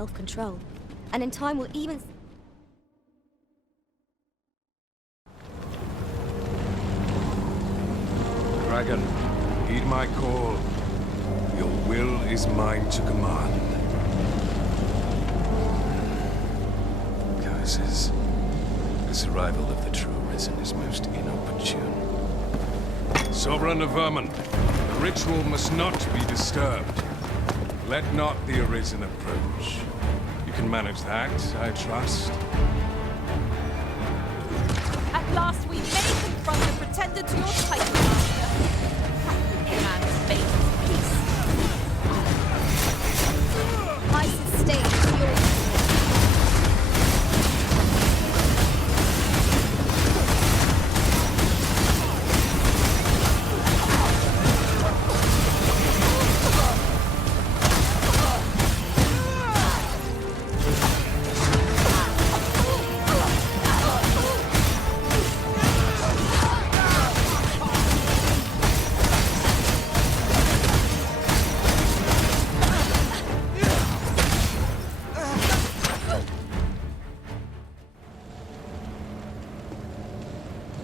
self-control, and in time will even... Dragon, heed my call. Your will is mine to command. Curses. This arrival of the true Risen is most inopportune. Sovereign of Vermin, the ritual must not be disturbed. Let not the Arisen approach. You can manage that, I trust. At last we may confront the pretender to your title, Master. Man's fate is peace. I sustain your...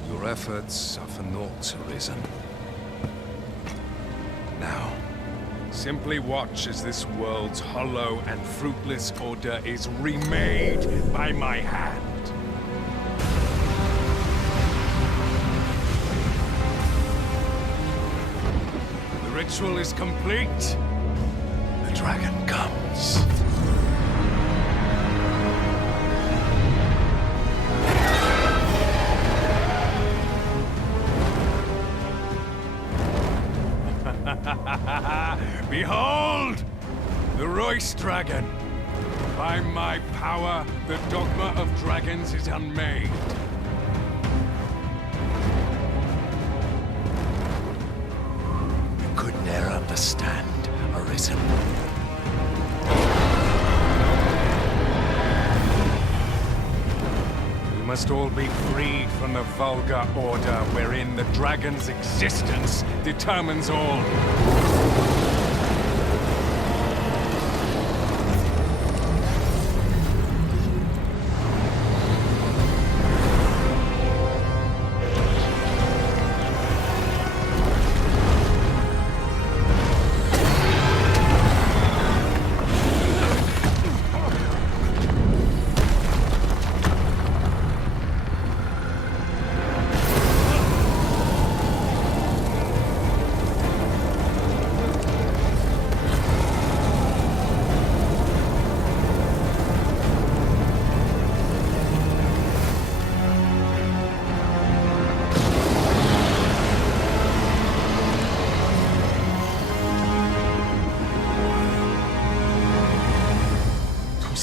Your efforts are for naught, Arisen. Now, simply watch as this world's hollow and fruitless order is remade by my hand. The ritual is complete. The dragon comes. Behold! The Royce Dragon! By my power, the Dogma of Dragons is unmade. You could ne'er understand, Arisen. We must all be freed from the vulgar order wherein the dragon's existence determines all.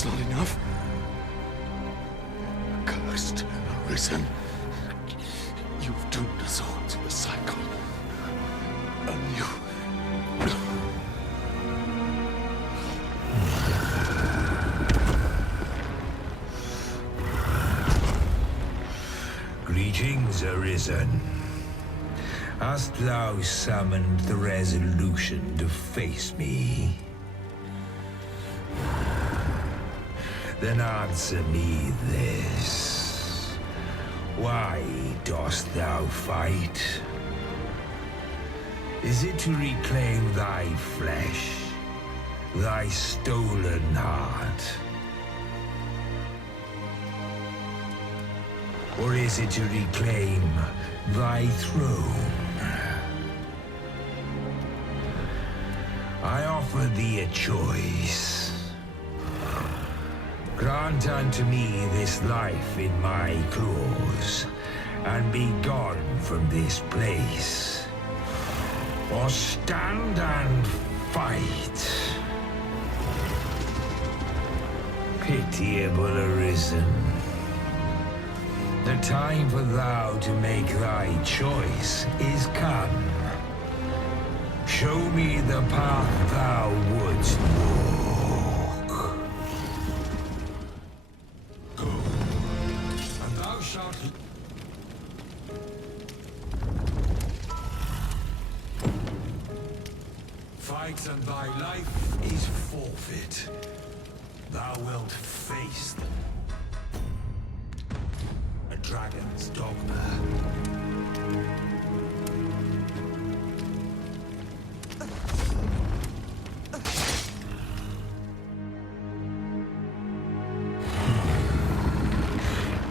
Not enough. Cursed Arisen. You've doomed us all to the cycle. And you... Greetings, Arisen. Hast thou summoned the resolution to face me? Then answer me this. Why dost thou fight? Is it to reclaim thy flesh, thy stolen heart? Or is it to reclaim thy throne? I offer thee a choice. Grant unto me this life in my claws, and be gone from this place. Or stand and fight. Pitiable Arisen. The time for thou to make thy choice is come. Show me the path thou wouldst walk. Go, and thou shalt... Fight and thy life is forfeit. thou wilt face them. A dragon's dogma.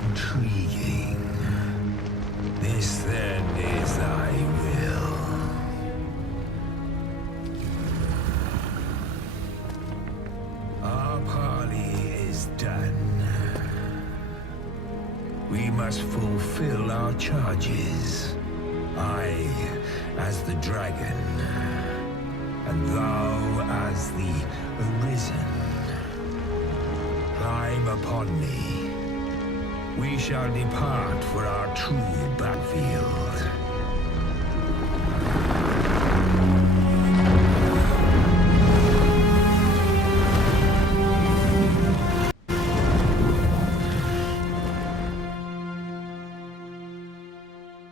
Intriguing. This then is thy will. Our parley is done. We must fulfill our charges. I as the dragon, and thou as the Arisen. Climb upon me. We shall depart for our true battlefield.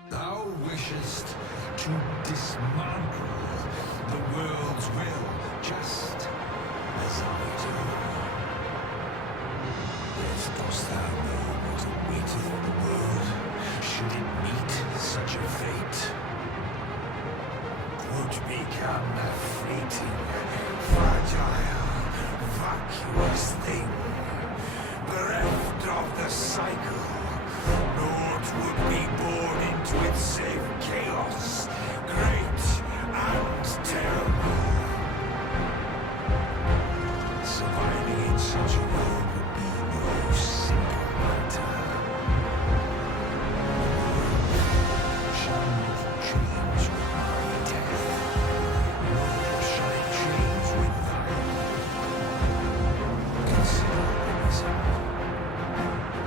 Thou wishest to dismantle the world's will, just as I do. Yet dost thou know what awaiteth the world, should it meet such a fate? 'Twould become a fleeting, fragile, vacuous thing, bereft of the cycle. Naught would be born into its save chaos, great and terrible. Surviving in such a world would be no simple matter. Shall not change with my death, nor shall it change with thine. Consider the result.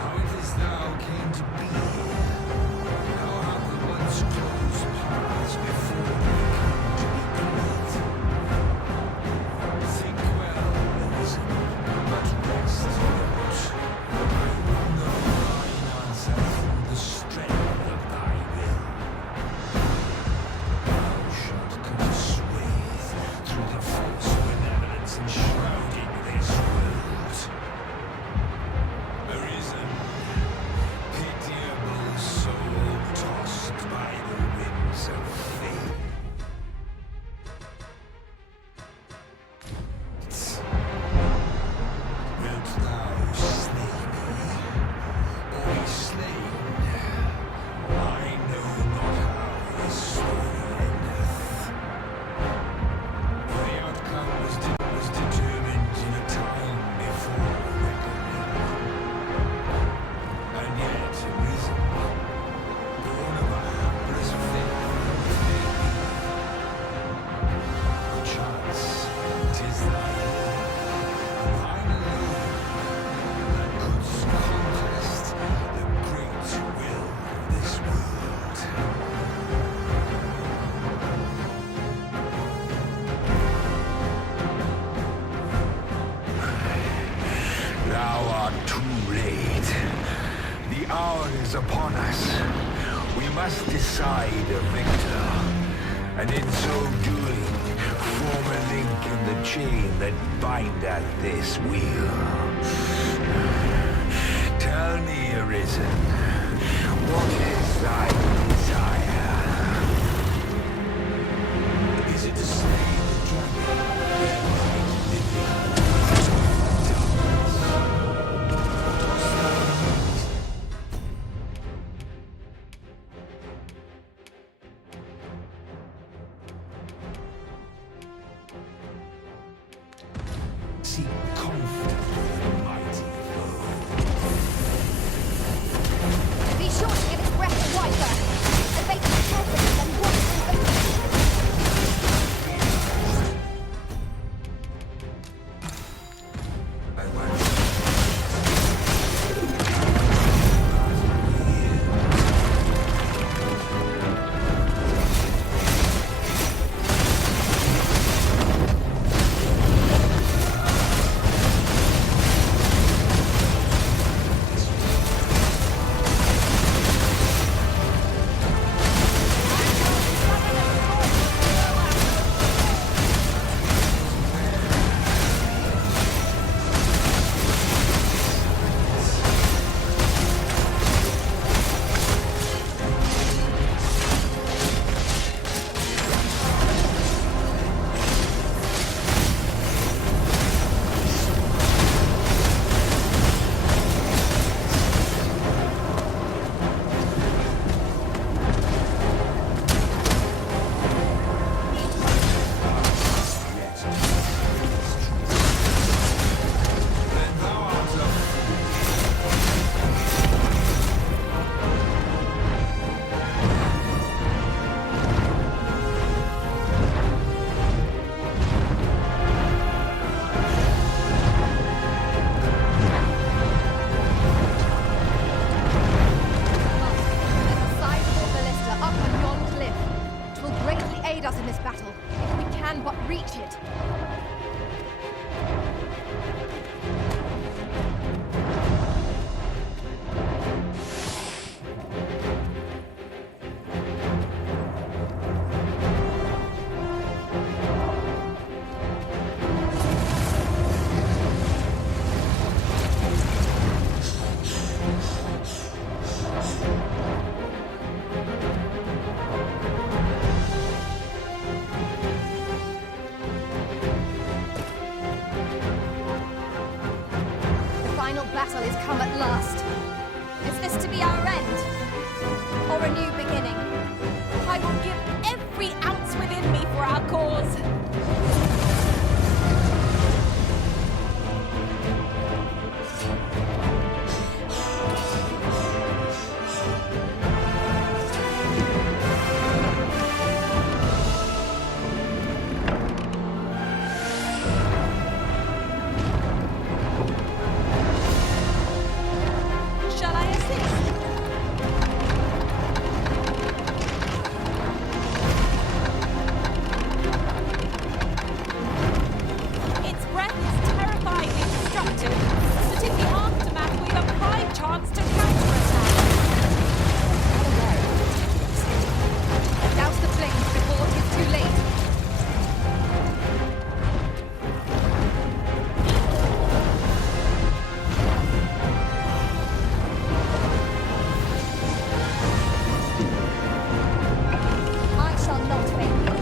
How it is thou came to be. How have the once closed paths before me come to be cleared? Think well, Arisen, but rest not. I will know thine answer through the strength of thy will. Thou shalt cut a swathe through the false benevolence enshrouding this world. Arisen, pitiable soul tossed by the winds of fate. Wilt thou slay me, or be slain? I know not how this story endeth. For the outcome was determined in a time before reckoning. And yet Arisen, born of a hapless faith, perchance 'tis thy will, and thine alone, that couldst contest the great will of this world. Thou art too late. The hour is upon us. We must decide a victor, and in so doing, form a link in the chain that bindeth this wheel. Tell me, Arisen, what is thy desire? Is it to slay the dragon, thereby living out of darkness? Dost thou need seek conflict with the mighty foe? Be sure to give its breath a wiper. Evade the turbulence and watch through the... I want wretched. The final battle is come at last. Is this to be our end? Or a new beginning? I will give every ounce within me for our cause. Shall I assist? Its breath is terrifyingly destructive, but in the aftermath we've a prime chance to counterattack. Douse the flames before it is too late. I shall not fail you.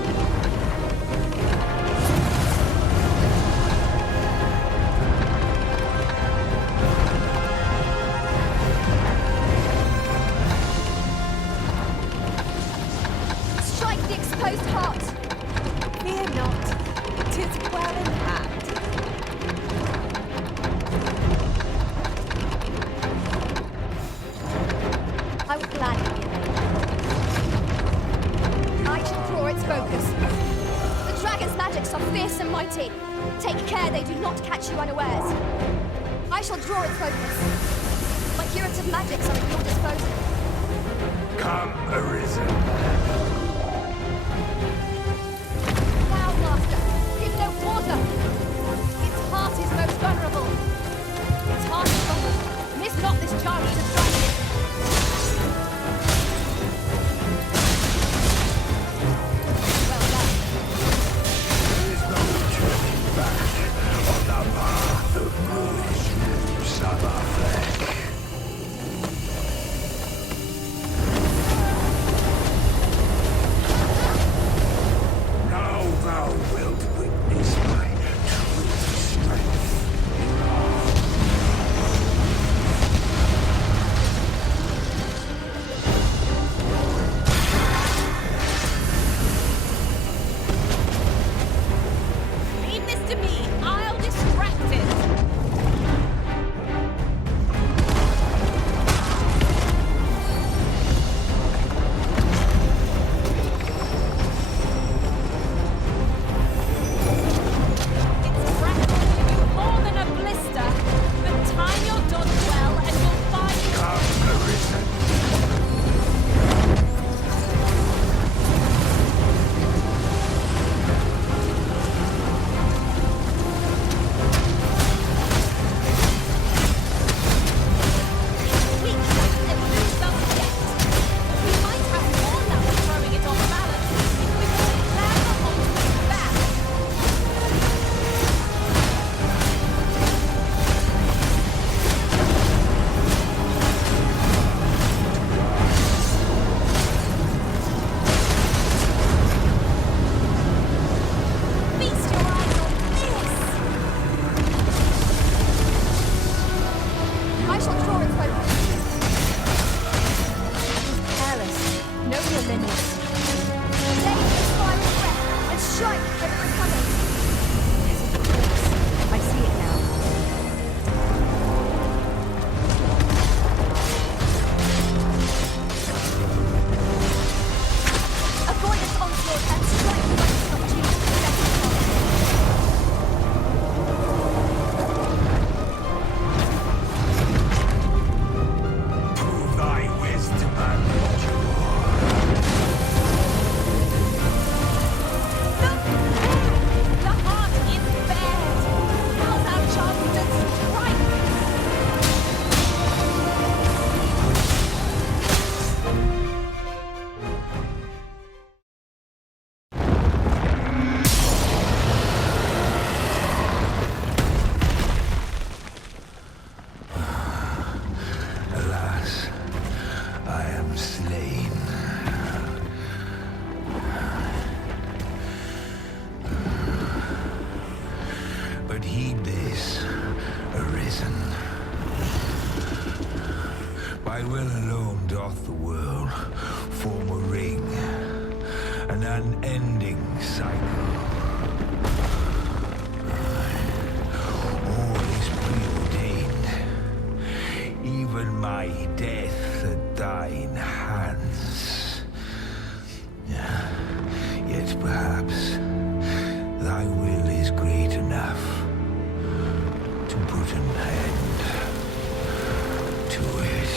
Strike the exposed heart. Fear not, 'tis well in hand. I would gladly be there. I shall draw its focus. The dragon's magics are fierce and mighty. Take care they do not catch you unawares. I shall draw its focus. My curative magics are at your disposal. Come, Arisen. Now, Master, give no quarter. Its heart is most vulnerable. Its heart is humble. Miss not this chance to strike it. Well done. There is no turning back on the path of Moorish Sabafek. Now thou wilt witness my true strength. Leave this to me, I'll distract it. Its breath will do you more than a blister, but time your dodge well and you'll find Come, Arisen. But heed this, Arisen. By will alone doth the world form a ring, an unending cycle. All is preordained, even my death at thine hands. Yet perhaps thy will is great enough to put an end to it.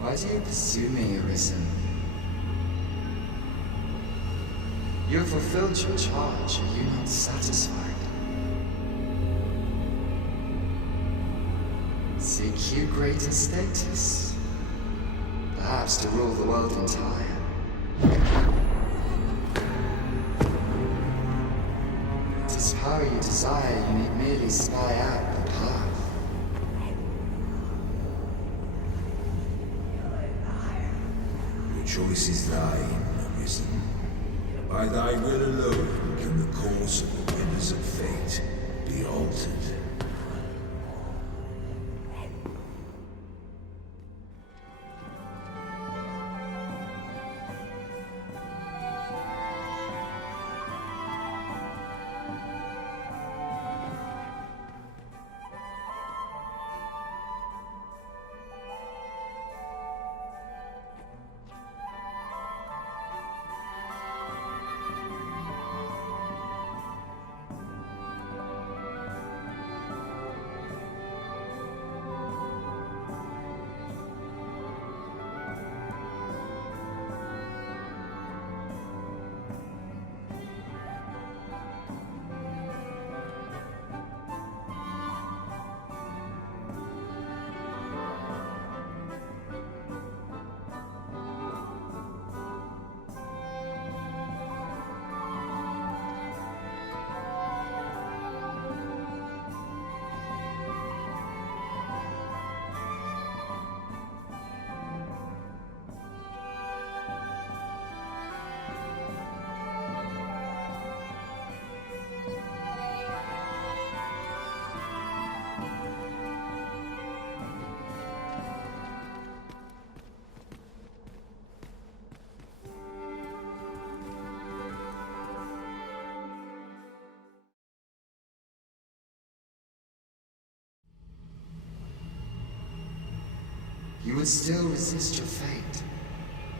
Why do you pursue me, Arisen? You have fulfilled your charge, are you not satisfied? Seek you greater status? Perhaps to rule the world entire? It is power you desire, you need merely spy out the path. The choice is thine, Arisen. By thy will alone can the course of the winners of fate be altered. you would still resist your fate.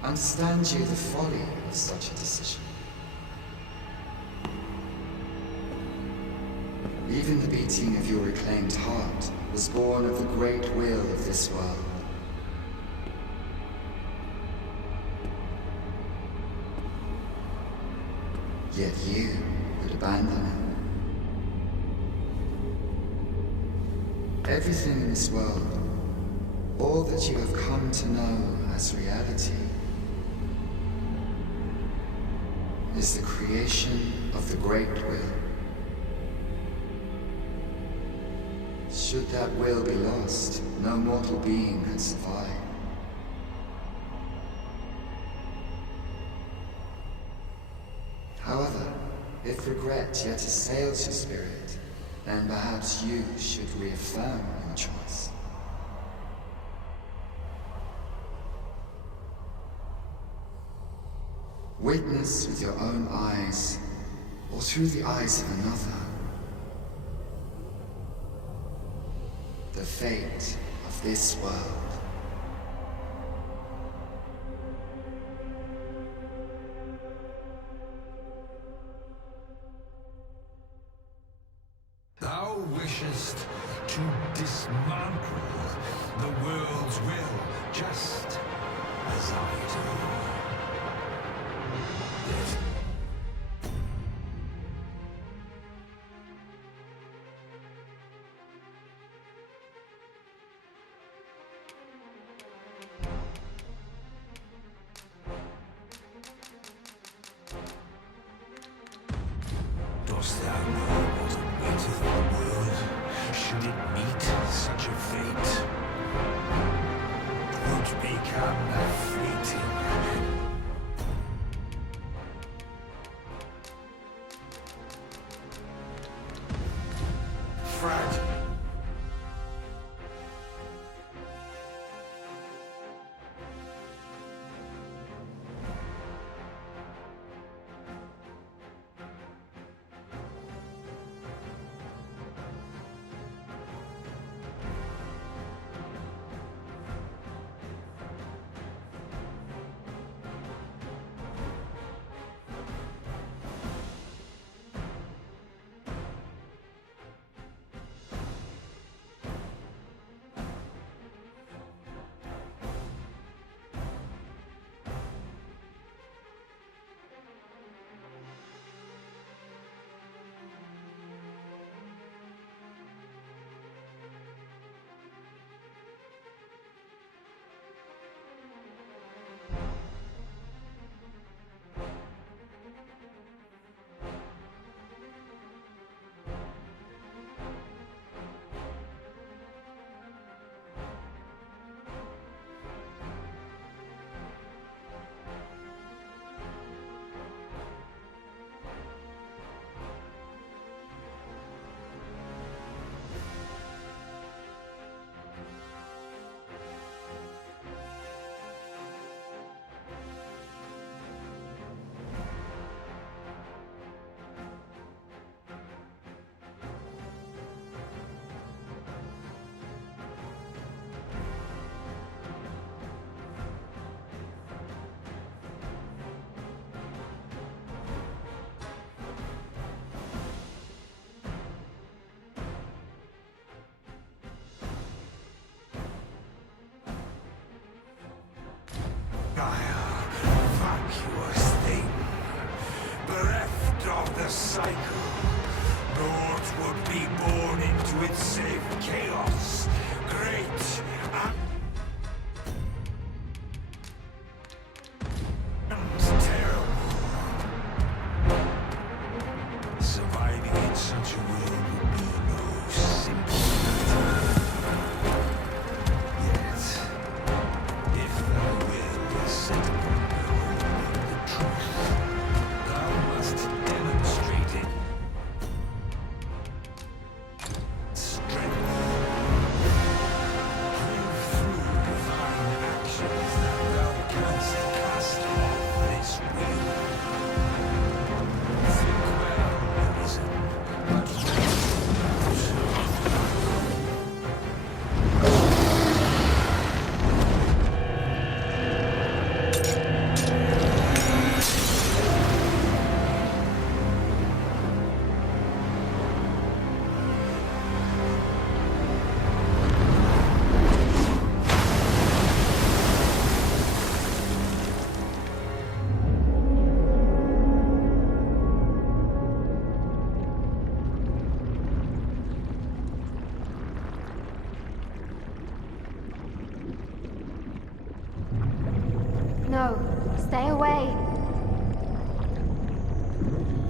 Understand you the folly of such a decision. Even the beating of your reclaimed heart was born of the great will of this world. Yet you would abandon it. Everything in this world, all that you have come to know as reality, is the creation of the great will. Should that will be lost, no mortal being can survive. However, if regret yet assails your spirit, then perhaps you should reaffirm your choice. Witness with your own eyes, or through the eyes of another, the fate of this world. Thou wishest to dismantle the world's will, just as I do. Yes. Dost thou know what awaiteth the world, should it meet such a fate? 'Twould become a fleeting. Fragile. Stay away.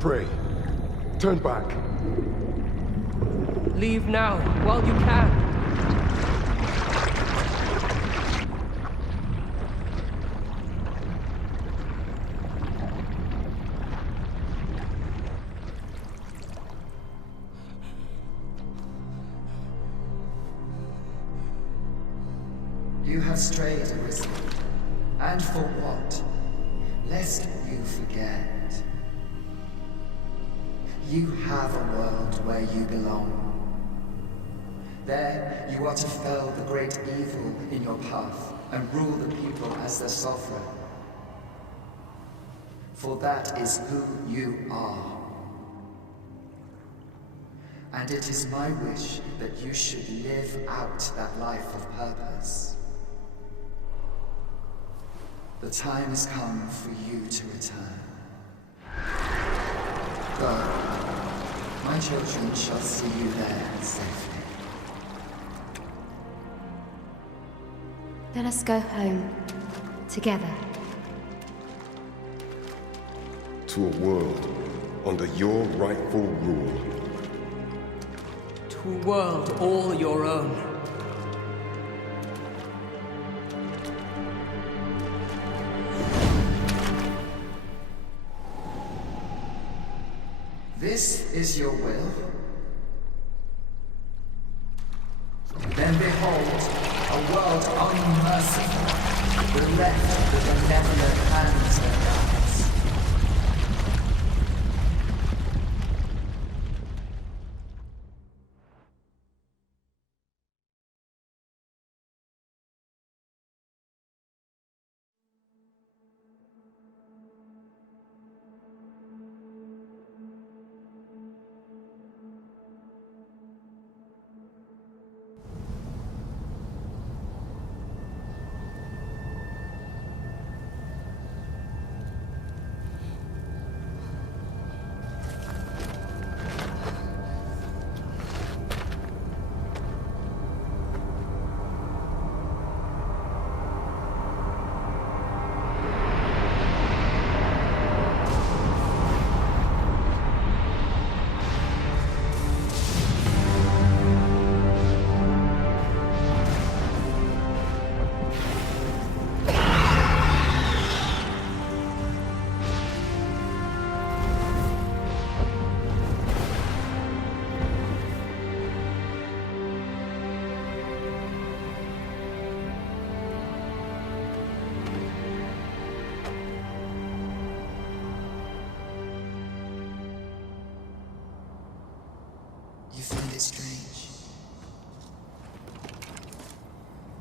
Pray. Turn back. Leave now, while you can. You have strayed, Arisen. And for what? Lest you forget. You have a world where you belong. There, you are to fell the great evil in your path and rule the people as their sovereign. For that is who you are. And it is my wish that you should live out that life of purpose. The time has come for you to return. Go. My children shall see you there safely. Let us go home. Together. To a world under your rightful rule. To a world all your own. This is your will? Then behold, a world unmerciful, bereft the benevolent hands that guides. You find it strange.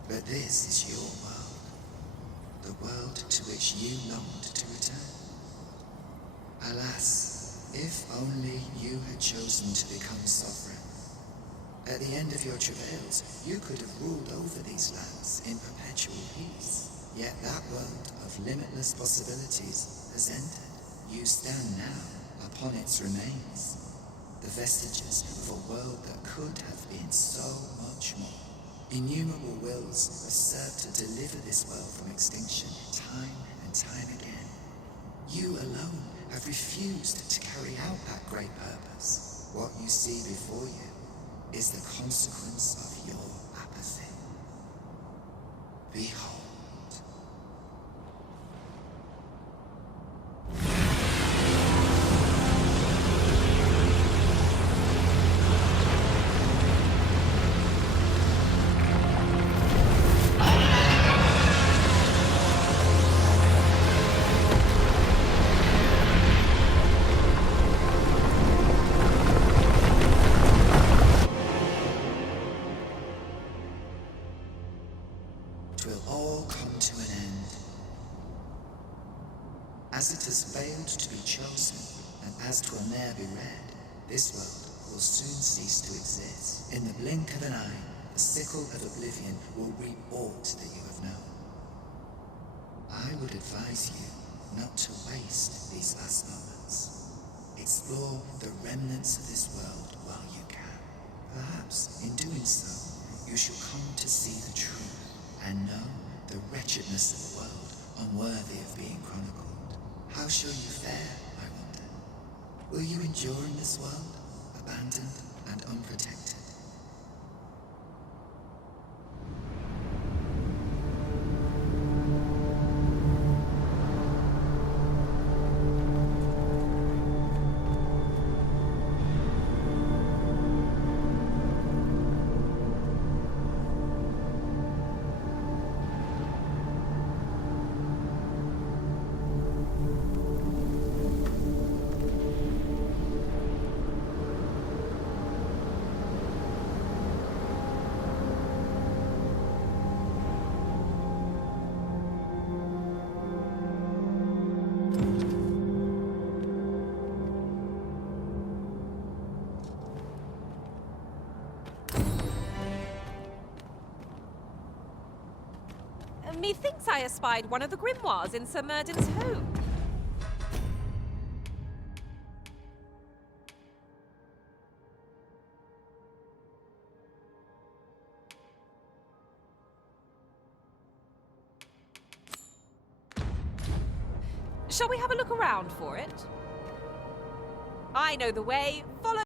But this is your world. The world to which you longed to return. Alas, if only you had chosen to become sovereign. At the end of your travails, you could have ruled over these lands in perpetual peace. Yet that world of limitless possibilities has ended. You stand now upon its remains. The vestiges of a world that could have been so much more. Innumerable wills have served to deliver this world from extinction time and time again. You alone have refused to carry out that great purpose. What you see before you is the consequence of your apathy. Behold. Will all come to an end. As it has failed to be chosen, and as 'twill ne'er be read, this world will soon cease to exist. In the blink of an eye, the sickle of oblivion will reap aught that you have known. I would advise you not to waste these last moments. Explore the remnants of this world while you can. Perhaps, in doing so, you shall come to see the truth and know the wretchedness of the world unworthy of being chronicled. How shall you fare, I wonder? Will you endure in this world, abandoned and unprotected? Methinks I espied one of the grimoires in Sir Murden's home. Shall we have a look around for it? I know the way. Follow